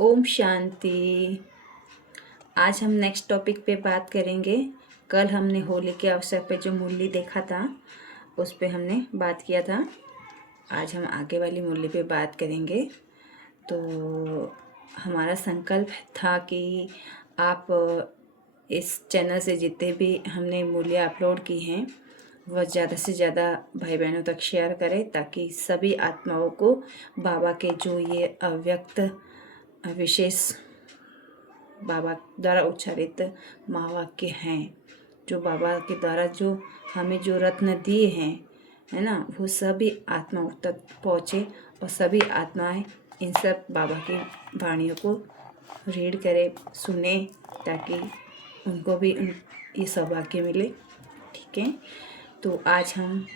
ओम शांति। आज हम next topic पे बात करेंगे। कल हमने होली के अवसर पे जो मूल्य देखा था उस पे हमने बात किया था। आज हम आगे वाली मूल्य पे बात करेंगे। तो हमारा संकल्प था कि आप इस चैनल से जितने भी हमने मूल्य अपलोड की हैं वह ज़्यादा से ज़्यादा भाई बहनों तक शेयर करें, ताकि सभी आत्माओं को बाबा के जो ये अव्यक्त विशेष बाबा द्वारा उच्चारित महावाक्य हैं, जो बाबा के द्वारा जो हमें जो रत्न दिए हैं, है ना, वो सभी आत्माओं तक पहुँचे और सभी आत्माएं इन सब बाबा की वाणियों को रीड करें, सुने, ताकि उनको भी ये सौभाग्य मिले। ठीक है। तो आज हम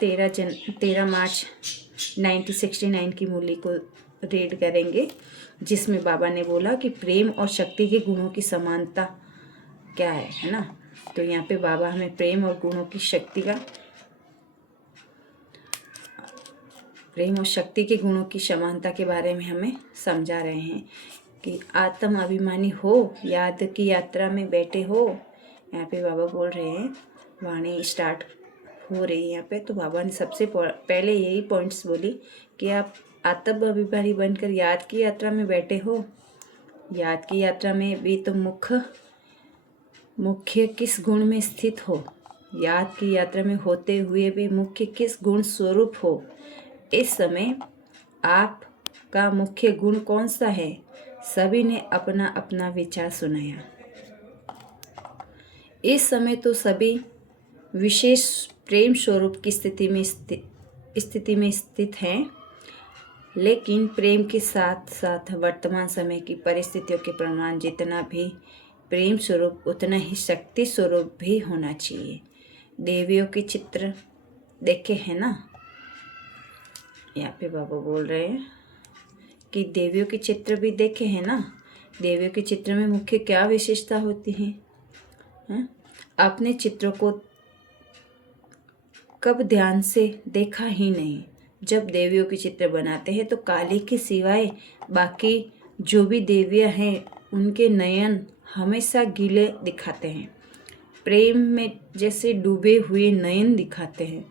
13 मार्च 1969 की मूल्य को रीड करेंगे, जिसमें बाबा ने बोला कि प्रेम और शक्ति के गुणों की समानता क्या है ना। तो यहाँ पे बाबा हमें प्रेम और गुणों की शक्ति का प्रेम और शक्ति के गुणों की समानता के बारे में हमें समझा रहे हैं कि आत्म अभिमानी हो, याद की यात्रा में बैठे हो। यहाँ पे बाबा बोल रहे हैं, वाणी स्टार्ट हो रही है यहाँ पे। तो बाबा ने सबसे पहले यही पॉइंट्स बोली कि आप आत्म अभिमानी बनकर याद की यात्रा में बैठे हो। याद की यात्रा में भी तो मुख्य किस गुण में स्थित हो। याद की यात्रा में होते हुए भी मुख्य किस गुण स्वरूप हो। इस समय आपका मुख्य गुण कौन सा है। सभी ने अपना अपना विचार सुनाया। इस समय तो सभी विशेष प्रेम स्वरूप की स्थिति में स्थित हैं, लेकिन प्रेम के साथ साथ वर्तमान समय की परिस्थितियों के प्रमाण जितना भी प्रेम स्वरूप उतना ही शक्ति स्वरूप भी होना चाहिए। देवियों के चित्र देखे हैं ना। यहाँ पे बाबा बोल रहे हैं कि देवियों के चित्र भी देखे हैं ना। देवियों के चित्र में मुख्य क्या विशेषता होती है? आपने चित्रों को कब ध्यान से देखा ही नहीं। जब देवियों के चित्र बनाते हैं तो काली के सिवाय बाकी जो भी देवियां हैं उनके नयन हमेशा गीले दिखाते हैं, प्रेम में जैसे डूबे हुए नयन दिखाते हैं।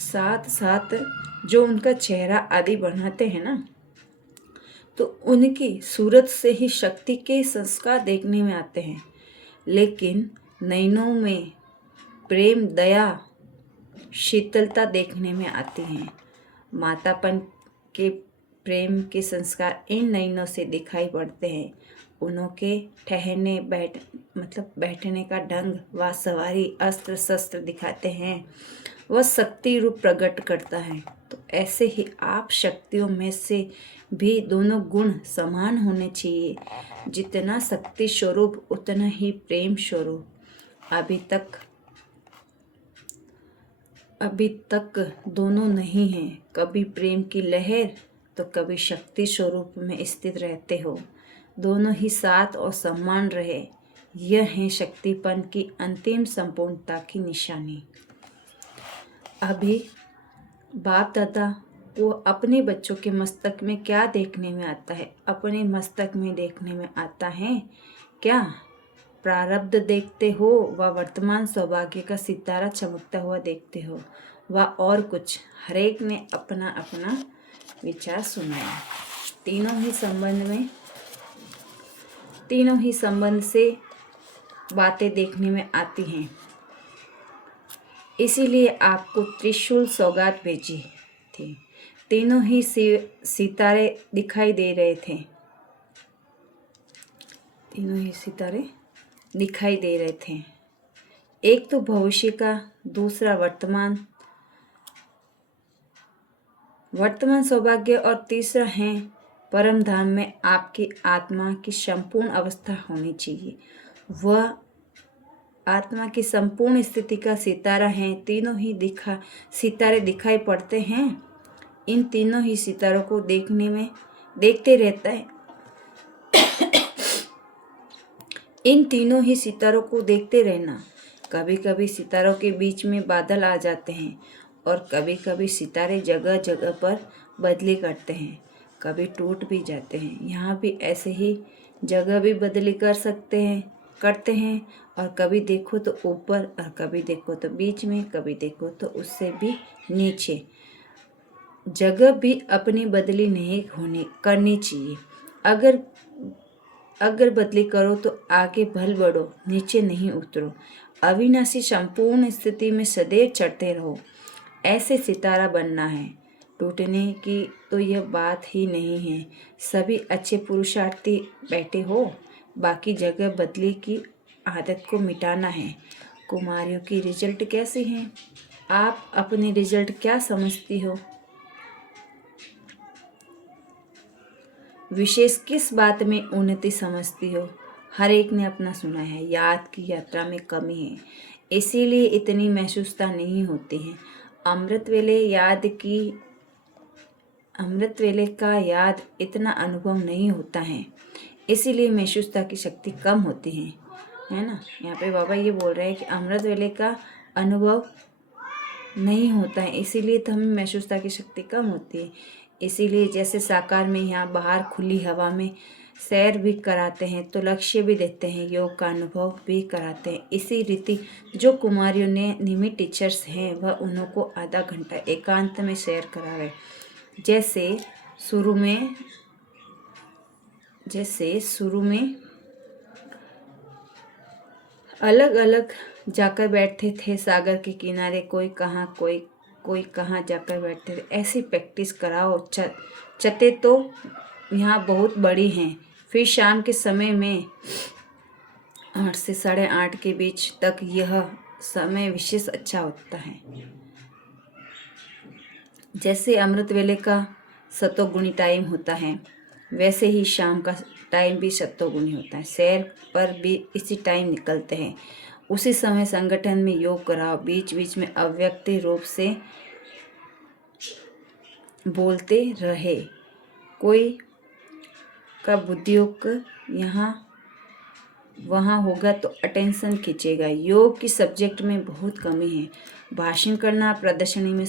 साथ साथ जो उनका चेहरा आदि बनाते हैं ना, तो उनकी सूरत से ही शक्ति के संस्कार देखने में आते हैं। लेकिन नयनों में प्रेम, दया, शीतलता देखने में आती हैं। मातापन के प्रेम के संस्कार इन नयनों से दिखाई पड़ते हैं। उनके ठहरने बैठने का ढंग व सवारी, अस्त्र शस्त्र दिखाते हैं। वह शक्ति रूप प्रकट करता है। तो ऐसे ही आप शक्तियों में से भी दोनों गुण समान होने चाहिए। जितना शक्ति स्वरूप उतना ही प्रेम स्वरूप। अभी तक दोनों नहीं हैं। कभी प्रेम की लहर तो कभी शक्ति स्वरूप में स्थित रहते हो। दोनों ही साथ और समान रहे, यह है शक्तिपन की अंतिम संपूर्णता की निशानी। अभी बाप दादा को अपने बच्चों के मस्तक में क्या देखने में आता है? अपने मस्तक में देखने में आता है क्या? प्रारब्ध देखते हो व वर्तमान सौभाग्य का सितारा चमकता हुआ देखते हो व और कुछ? हरेक ने अपना अपना विचार सुनाया। तीनों ही संबंध से बातें देखने में आती हैं। इसीलिए आपको त्रिशूल सौगात भेजी थी। तीनों ही सितारे दिखाई दे रहे थे। तीनों ही सितारे दिखाई दे रहे थे। एक तो भविष्य का, दूसरा वर्तमान सौभाग्य और तीसरा है परम धाम में आपकी आत्मा की संपूर्ण अवस्था होनी चाहिए। वह आत्मा की संपूर्ण स्थिति का सितारा है। तीनों ही सितारे दिखाई पड़ते हैं। इन तीनों ही सितारों को देखते रहता है। इन तीनों ही सितारों को देखते रहना। कभी कभी सितारों के बीच में बादल आ जाते हैं और कभी कभी सितारे जगह जगह पर बदली करते हैं। कभी टूट भी जाते हैं। यहाँ भी ऐसे ही जगह भी बदली करते हैं और कभी देखो तो ऊपर और कभी देखो तो बीच में, कभी देखो तो उससे भी नीचे। जगह भी अपनी बदली नहीं करनी चाहिए। अगर बदली करो तो आगे भल बढ़ो, नीचे नहीं उतरो। अविनाशी संपूर्ण स्थिति में सदैव चढ़ते रहो, ऐसे सितारा बनना है। टूटने की तो यह बात ही नहीं है। सभी अच्छे पुरुषार्थी बैठे हो, बाकी जगह बदली की आदत को मिटाना है। कुमारियों की रिजल्ट कैसी हैं? आप अपने रिजल्ट क्या समझती हो? विशेष किस बात में उन्नति समझती हो? हर एक ने अपना सुना है। याद की यात्रा में कमी है, इसीलिए इतनी महसूसता नहीं होती है। अमृत वेले का याद इतना अनुभव नहीं होता है, इसीलिए महसूसता की शक्ति कम होती है ना। यहाँ पे बाबा ये बोल रहे हैं कि अमृत वेले का अनुभव नहीं होता है, इसीलिए तो हमें महसूसता की शक्ति कम होती है। इसीलिए जैसे साकार में यहाँ बाहर खुली हवा में सैर भी कराते हैं, तो लक्ष्य भी देते हैं, योग का अनुभव भी कराते हैं। इसी रीति जो कुमारियों ने नियमित टीचर्स हैं, वह उनको आधा घंटा एकांत में सैर करावे। जैसे शुरू में अलग अलग जाकर बैठते थे सागर के किनारे, कोई कहाँ जाकर बैठते थे। ऐसी प्रैक्टिस कराओ। चते तो यहाँ बहुत बड़ी हैं। फिर शाम के समय में 8 से 8:30 के बीच तक यह समय विशेष अच्छा होता है। जैसे अमृत वेले का सतोगुणी टाइम होता है, वैसे ही शाम का टाइम भी सतोगुणी होता है। सैर पर भी इसी टाइम निकलते हैं। उसी समय संगठन में योग कराओ। बीच बीच में अव्यक्त रूप से बोलते रहे। कोई का बुद्धियोग यहाँ वहाँ होगा तो अटेंशन खींचेगा। योग की सब्जेक्ट में बहुत कमी है। भाषण करना, प्रदर्शनी में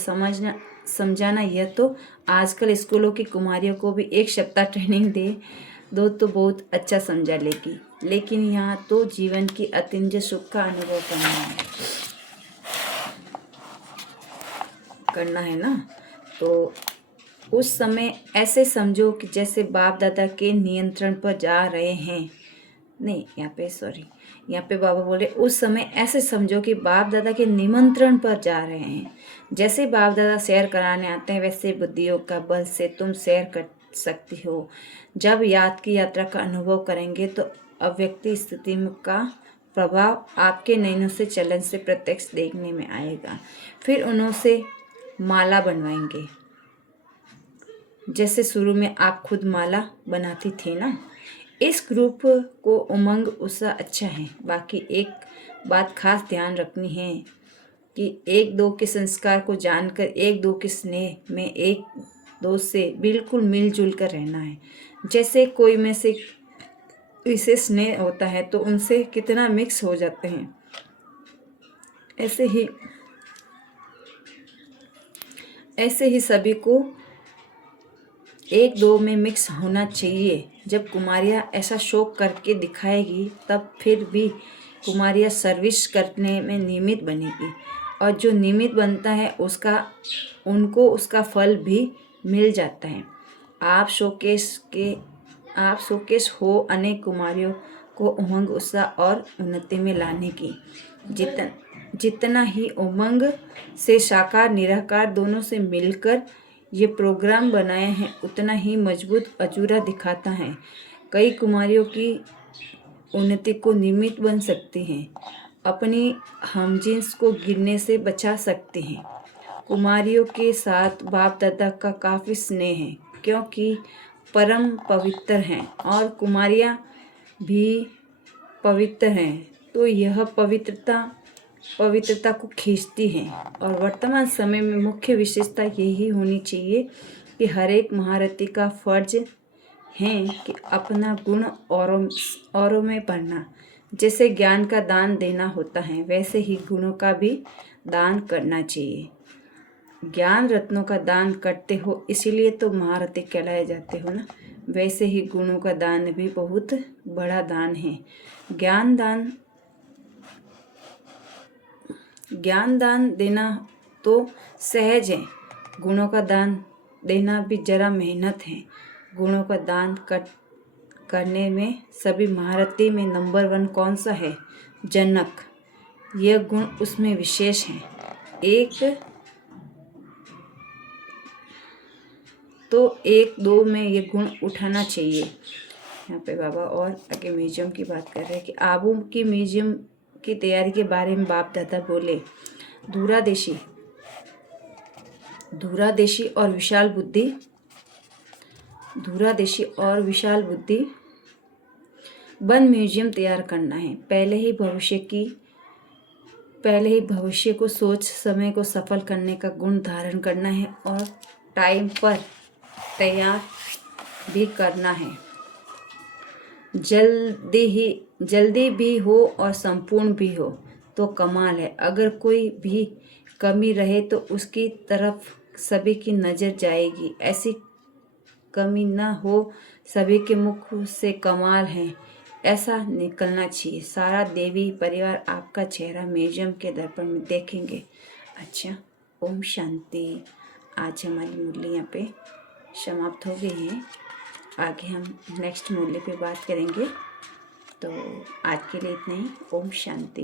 समझाना, यह तो आजकल स्कूलों की कुमारियों को भी 1 सप्ताह ट्रेनिंग दे दो तो बहुत अच्छा समझा लेगी। लेकिन यहाँ तो जीवन की अत्यंत सुख का अनुभव करना है ना। तो उस समय ऐसे समझो कि जैसे बाप दादा के नियंत्रण पर जा रहे हैं। नहीं, यहाँ पे बाबा बोले उस समय ऐसे समझो कि बाप दादा के निमंत्रण पर जा रहे हैं। जैसे बाप दादा सैर कराने आते हैं, वैसे बुद्धियोग का बल से तुम सैर कर सकती हो। जब याद की यात्रा का अनुभव करेंगे तो अव्यक्त स्थिति का प्रभाव आपके नयनों से चलन से प्रत्यक्ष देखने में आएगा। फिर उन्हों से माला बनवाएंगे, जैसे शुरू में आप खुद माला बनाती थी ना। इस ग्रुप को उमंग उत्साह अच्छा है। बाकी एक बात खास ध्यान रखनी है कि 1-2 के संस्कार को जानकर 1-2 के स्नेह में 1-2 से बिल्कुल मिलजुल कर रहना है। जैसे कोई में से विशेष स्नेह होता है तो उनसे कितना मिक्स हो जाते हैं, ऐसे ही सभी को 1-2 में मिक्स होना चाहिए। जब कुमारियाँ ऐसा शौक करके दिखाएगी तब फिर भी कुमारियाँ सर्विस करने में नियमित बनेगी, और जो नियमित बनता है उनको उसका फल भी मिल जाता है। आप शोकेस हो अनेक कुमारियों को उमंग उत्साह और उन्नति में लाने की। जितना ही उमंग से साकार निराकार दोनों से मिलकर ये प्रोग्राम बनाए हैं, उतना ही मजबूत अजूरा दिखाता है। कई कुमारियों की उन्नति को निमित्त बन सकती हैं, अपनी हमजिन्स को गिरने से बचा सकती हैं। कुमारियों के साथ बाप दादा का काफ़ी स्नेह है, क्योंकि परम पवित्र हैं और कुमारियाँ भी पवित्र हैं, तो यह पवित्रता को खींचती हैं। और वर्तमान समय में मुख्य विशेषता यही होनी चाहिए कि हर एक महारथी का फर्ज है कि अपना गुण औरों में भरना। जैसे ज्ञान का दान देना होता है, वैसे ही गुणों का भी दान करना चाहिए। ज्ञान रत्नों का दान करते हो, इसीलिए तो महारथी कहलाए जाते हो ना। वैसे ही गुणों का दान भी बहुत बड़ा दान है। ज्ञान दान देना तो सहज है, गुणों का दान देना भी जरा मेहनत है। गुणों का दान करने में सभी महारथी में नंबर 1 कौन सा है? जनक। यह गुण उसमें विशेष है। एक दो में ये गुण उठाना चाहिए। यहाँ पे बाबा और आगे म्यूजियम की बात कर रहे हैं कि आबू की म्यूजियम की तैयारी के बारे में बाप दादा बोले। धूरादेशी और विशाल बुद्धि वन म्यूजियम तैयार करना है। पहले ही भविष्य को सोच समय को सफल करने का गुण धारण करना है और टाइम पर तैयार भी करना है। जल्दी भी हो और संपूर्ण भी हो तो कमाल है। अगर कोई भी कमी रहे तो उसकी तरफ सभी की नज़र जाएगी। ऐसी कमी न हो, सभी के मुख से कमाल है, ऐसा निकलना चाहिए। सारा देवी परिवार आपका चेहरा म्यूजियम के दर्पण में देखेंगे। अच्छा, ओम शांति। आज हमारी मुरली यहाँ पे समाप्त हो गई है। आगे हम नेक्स्ट मुरली पे बात करेंगे। तो आज के लिए इतना ही। ओम शांति।